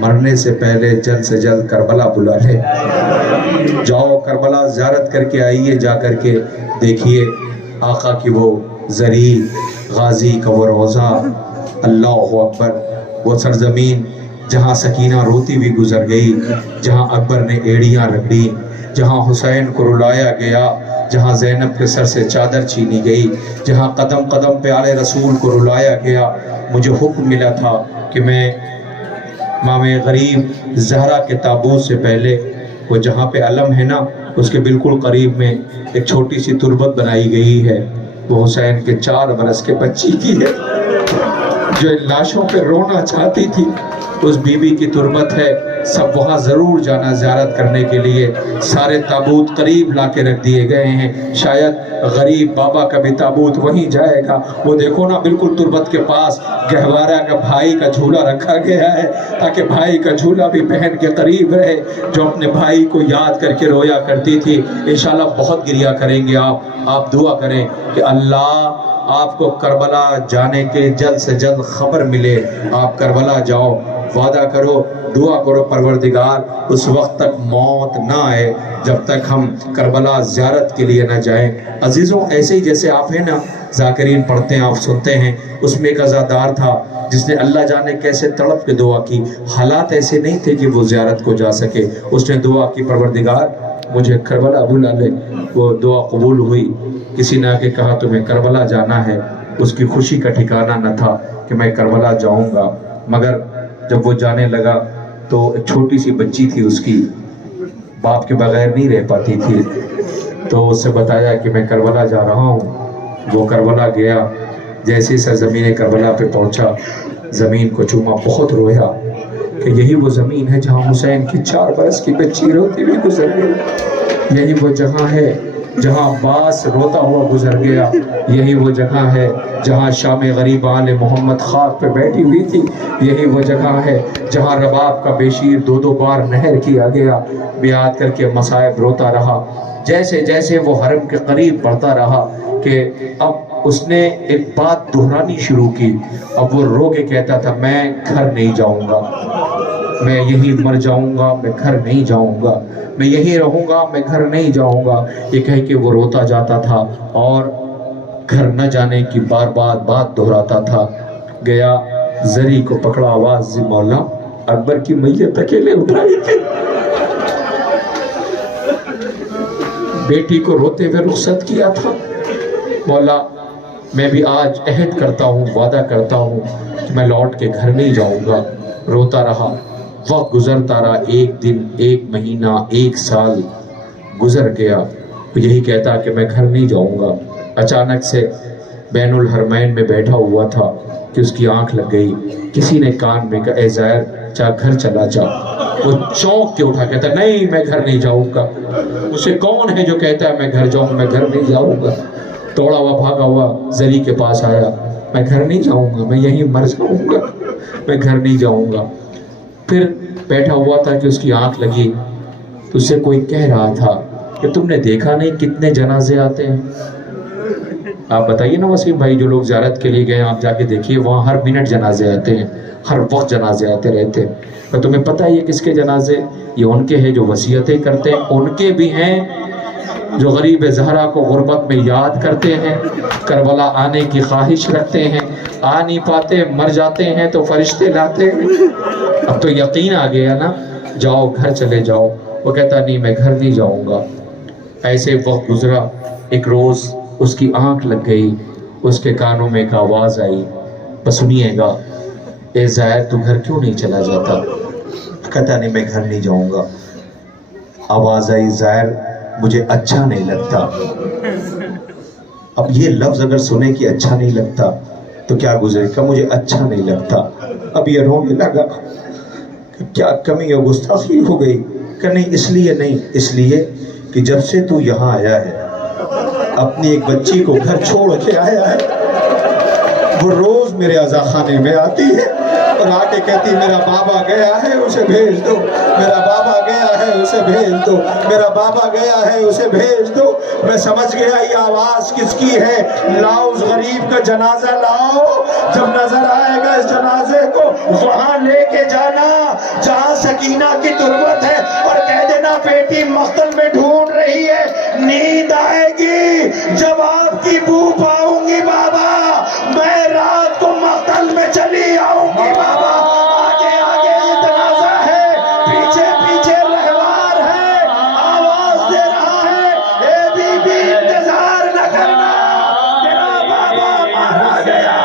مرنے سے پہلے جلد سے جلد کربلا بلا لے. جاؤ کربلا زیارت کر کے آئیے, جا کر کے دیکھیے آقا کی وہ ذلیل غازی کا وہ روضہ. اللہ اکبر. وہ سرزمین جہاں سکینہ روتی ہوئی گزر گئی, جہاں اکبر نے ایڑیاں رگڑی, جہاں حسین کو رلایا گیا, جہاں زینب کے سر سے چادر چھینی گئی, جہاں قدم قدم پہ آل رسول کو رلایا گیا. مجھے حکم ملا تھا کہ میں امام غریب زہرا کے تابوت سے پہلے وہ جہاں پہ علم ہے نا اس کے بالکل قریب میں ایک چھوٹی سی تربت بنائی گئی ہے, وہ حسین کے 4 برس کے بچی کی ہے جو ان لاشوں پہ رونا چاہتی تھی. اس بی بی کی تربت ہے, سب وہاں ضرور جانا زیارت کرنے کے لیے. سارے تابوت قریب لا کے رکھ دیے گئے ہیں, شاید غریب بابا کا بھی تابوت وہیں جائے گا. وہ دیکھو نا بالکل تربت کے پاس گہوارہ کا بھائی کا جھولا رکھا گیا ہے تاکہ بھائی کا جھولا بھی بہن کے قریب رہے, جو اپنے بھائی کو یاد کر کے رویا کرتی تھی. انشاءاللہ بہت گریا کریں گے آپ دعا کریں کہ اللہ آپ کو کربلا جانے کے جلد سے جلد خبر ملے. آپ کربلا جاؤ, وعدہ کرو, دعا کرو پروردگار اس وقت تک موت نہ آئے جب تک ہم کربلا زیارت کے لیے نہ جائیں. عزیزوں, ایسے ہی جیسے آپ ہیں نا ذاکرین پڑھتے ہیں, آپ سنتے ہیں, اس میں ایک عزادار تھا جس نے اللہ جانے کیسے تڑپ کے دعا کی. حالات ایسے نہیں تھے کہ وہ زیارت کو جا سکے. اس نے دعا کی پروردگار مجھے کربلا بلا لے. وہ دعا قبول ہوئی. کسی نے آ کے کہا تمہیں کربلا جانا ہے. اس کی خوشی کا ٹھکانہ نہ تھا کہ میں کربلا جاؤں گا, مگر جب وہ جانے لگا تو ایک چھوٹی سی بچی تھی, اس کی باپ کے بغیر نہیں رہ پاتی تھی, تو اسے بتایا کہ میں کربلا جا رہا ہوں. وہ کربلا گیا. جیسے سرزمین کربلا پہ پہنچا, زمین کو چوما, بہت رویا کہ یہی وہ زمین ہے جہاں حسین کی 4 برس کی بچی روتی ہوئی گزر گئی. یہی وہ جگہ ہے جہاں عباس روتا ہوا گزر گیا. یہی وہ جگہ ہے جہاں شام غریب آل محمد خاک پہ بیٹھی ہوئی تھی. یہی وہ جگہ ہے جہاں رباب کا بیشیر 2 بار نہر کیا گیا. بیعت کر کے مصائب روتا رہا. جیسے جیسے وہ حرم کے قریب بڑھتا رہا کہ اب اس نے ایک بات دہرانی شروع کی. اب وہ رو کے کہتا تھا میں گھر نہیں جاؤں گا, میں یہی مر جاؤں گا, میں گھر نہیں جاؤں گا, میں یہی رہوں گا, میں گھر نہیں جاؤں گا. یہ کہہ کے وہ روتا جاتا تھا اور گھر نہ جانے کی بار بار بات دہراتا تھا. گیا زری کو پکڑا, آواز دی مولا اکبر کی میت اکیلے اٹھائی تھی. بیٹی کو روتے ہوئے رخصت کیا تھا. مولا میں بھی آج عہد کرتا ہوں, وعدہ کرتا ہوں کہ میں لوٹ کے گھر نہیں جاؤں گا. روتا رہا, وقت گزرتا رہا. 1 دن, 1 مہینہ, 1 سال گزر گیا. یہی کہتا کہ میں گھر نہیں جاؤں گا. اچانک سے بین الحرمین میں بیٹھا ہوا تھا کہ اس کی آنکھ لگ گئی. کسی نے کان میں کہا اے زہر چاہ گھر چلا جا. وہ چونک کے اٹھا, کہتا نہیں میں گھر نہیں جاؤں گا. اسے کون ہے جو کہتا ہے میں گھر جاؤں, میں گھر نہیں جاؤں گا. توڑا ہوا بھاگا ہوا زری کے پاس آیا. میں گھر نہیں جاؤں گا, میں یہیں مر جاؤں گا, میں گھر نہیں جاؤں گا. پھر بیٹھا ہوا تھا کہ اس کی آنکھ لگی تو اس سے کوئی کہہ رہا تھا کہ تم نے دیکھا نہیں کتنے جنازے آتے ہیں. آپ بتائیے نا وسیم بھائی, جو لوگ زیارت کے لیے گئے آپ جا کے دیکھیے, وہاں ہر منٹ جنازے آتے ہیں, ہر وقت جنازے آتے رہتے ہیں. اور تمہیں پتہ ہے یہ کس کے جنازے؟ یہ ان کے ہیں جو وصیتیں کرتے ہیں, ان کے بھی ہیں جو غریب زہرا کو غربت میں یاد کرتے ہیں, کربلا آنے کی خواہش رکھتے ہیں, آ نہیں پاتے, مر جاتے ہیں تو فرشتے لاتے ہیں. اب تو یقین آ گیا نا, جاؤ گھر چلے جاؤ. وہ کہتا نہیں میں گھر نہیں جاؤں گا. ایسے وقت گزرا. ایک روز اس کی آنکھ لگ گئی. اس کے کانوں میں ایک آواز آئی, بس سنیے گا, اے زائر تو گھر کیوں نہیں چلا جاتا؟ کہتا نہیں میں گھر نہیں جاؤں گا. آواز آئی, زائر مجھے اچھا نہیں لگتا. اب یہ لفظ اگر سنے کہ اچھا نہیں لگتا تو کیا گزرے گا؟ مجھے اچھا نہیں لگتا. اب یہ رونے لگا کہ کیا کمی اور گستاخی ہو گئی. کہ نہیں, اس لیے نہیں, اس لیے کہ جب سے تو یہاں آیا ہے اپنی ایک بچی کو گھر چھوڑ کے آیا ہے. وہ روز میرے عزا خانے میں آتی ہے اور آ کے کہتی میرا بابا گیا ہے اسے بھیج دو، میرا بابا گیا ہے اسے بھیج دو، میرا بابا گیا ہے اسے بھیج دو۔ میں سمجھ گیا یہ آواز کس کی ہے، لاؤ اس غریب کا جنازہ لاؤ، جب نظر آئے گا اس جنازے کو وہاں لے کے جانا جہاں سکینہ کی تربت ہے، اور کہہ دینا بیٹی مقتل میں ڈھونڈ رہی ہے، نیند آئے گی جب آپ کی بو پاؤں گی بابا، میں رات کو مقتل میں چلی آؤں گی بابا۔ آگے آگے یہ جنازہ ہے، پیچھے پیچھے رہوار ہے، آواز دے رہا ہے اے بی بی انتظار نہ کرنا، تیرا بابا مارا گیا،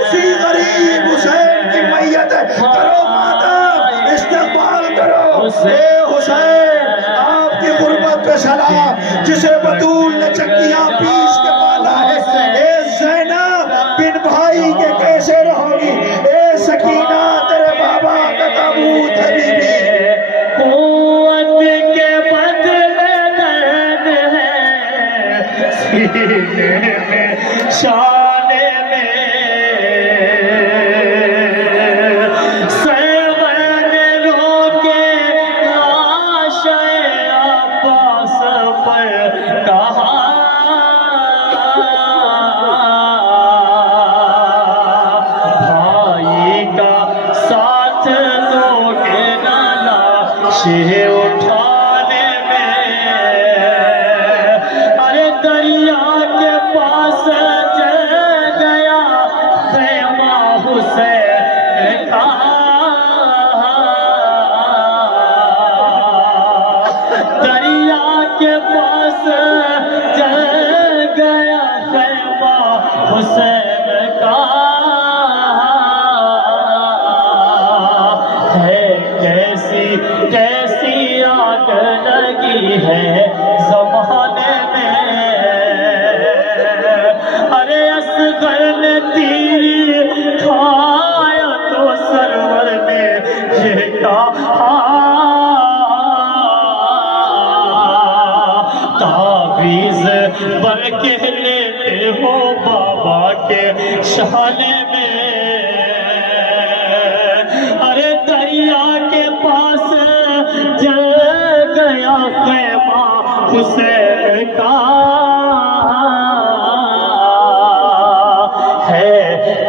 اسی غریب حسین کی میت ہے، کرو ماتم استقبال کرو۔ اے حسین آپ کی غربت پہ سلام، جسے بطول نے چکیاں پیس کے پالا ہے، اے زینب بن بھائی کے کیسے رہو گی، اے سکینہ تیرے بابا کا تابوت ہے بی بی۔ قوت کے بدلے درد ہے سینے میں، شانے میں سرور رو کے لاش عباس پر کہا بھائی کا ساتھ دو گے نہ لاش اٹھانے میں۔ ارے دریا کے پاس چل گیا خیمہ حسین کا، دریا کے پاس چل گیا خیمہ حسین کا، ہے کیسی کیسی آگ لگی ہے زمانے میں۔ ارے اصغر نے تیر کھایا تو سرور نے یہ کہا تعویذ بن کے لیتے ہو بابا کے شانے میں۔ ارے دریا کے پاس جل گیا خیمہ حسین کا، ہے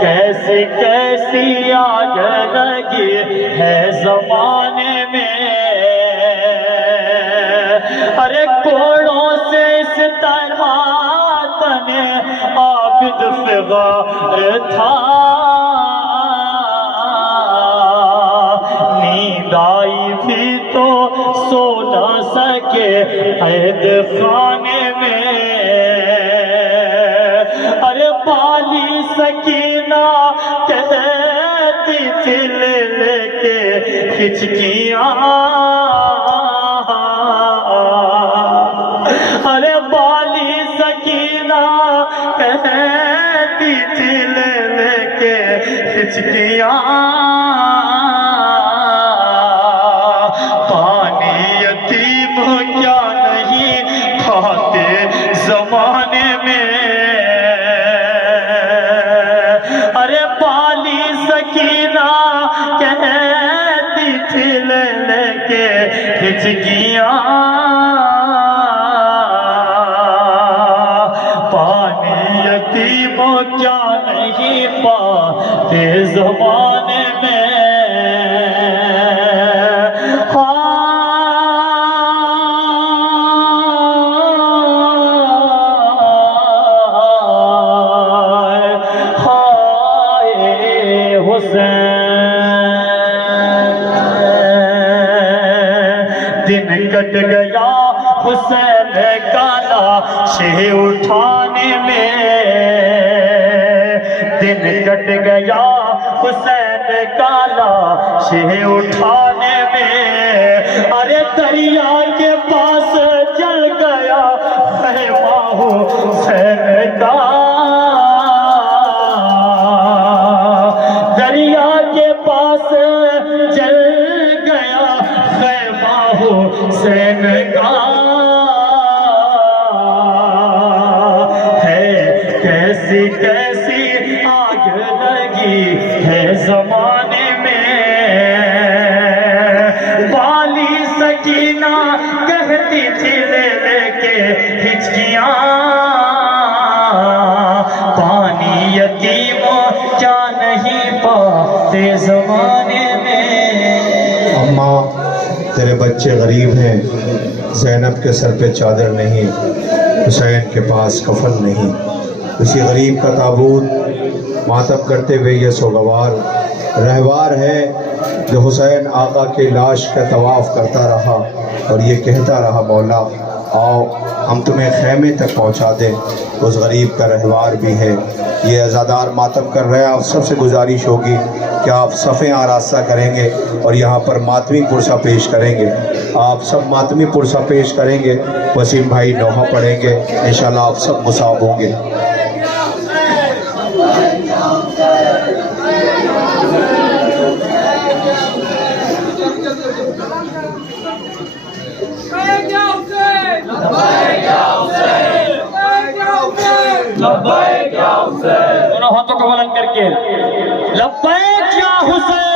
کیسی کیسی آگ لگی ہے زمانے میں۔ ارے کوڑوں سے اس طرح تنے عابد فغار تھا، نیند آئی بھی تو سو نہ سکے قید خانے میں۔ ارے بالی سکینہ کہتی تھی لے لے کے ہچکیاں، ارے بالی سکینہ کہتی تھی لے لے کے ہچکیاں، پانی یتیم کیا نہیں کھاتے زمانے میں۔ ارے بالی سکینہ کہتی تھی لے لے کے ہچکیاں، پانی یتیم کیا نہیں پاتے زمانے میں۔ دن کٹ گیا حسین کا لاش اٹھانے میں، دن کٹ گیا حسین کا لاش اٹھانے میں۔ ارے دریا کے پاس جل گیا خیمہ حسین کا، دریا کے پاس جل گیا خیمہ حسین کا، ہے کیسی کیسی آگ لگی ہے زمانے میں۔ کرتی تھی لے لے کے ہچکیاں، پانی یتیموں کیا نہیں پاتے زمانے میں۔ اماں تیرے بچے غریب ہیں، زینب کے سر پہ چادر نہیں، حسین کے پاس کفن نہیں، اسی غریب کا تابوت ماتم کرتے ہوئے یہ سوگوار رہوار ہے جو حسین آقا کی لاش کا طواف کرتا رہا اور یہ کہتا رہا مولا آؤ ہم تمہیں خیمے تک پہنچا دیں۔ اس غریب کا رہوار بھی ہے، یہ عزادار ماتم کر رہے ہیں۔ آپ سب سے گزارش ہوگی کہ آپ صفیں آراستہ کریں گے اور یہاں پر ماتمی پرسہ پیش کریں گے۔ آپ سب ماتمی پرسہ پیش کریں گے، وسیم بھائی نوحہ پڑھیں گے، انشاءاللہ آپ سب مصاب ہوں گے۔ دونوں ہاتھوں کو بلند کر کے لبیک یا حسین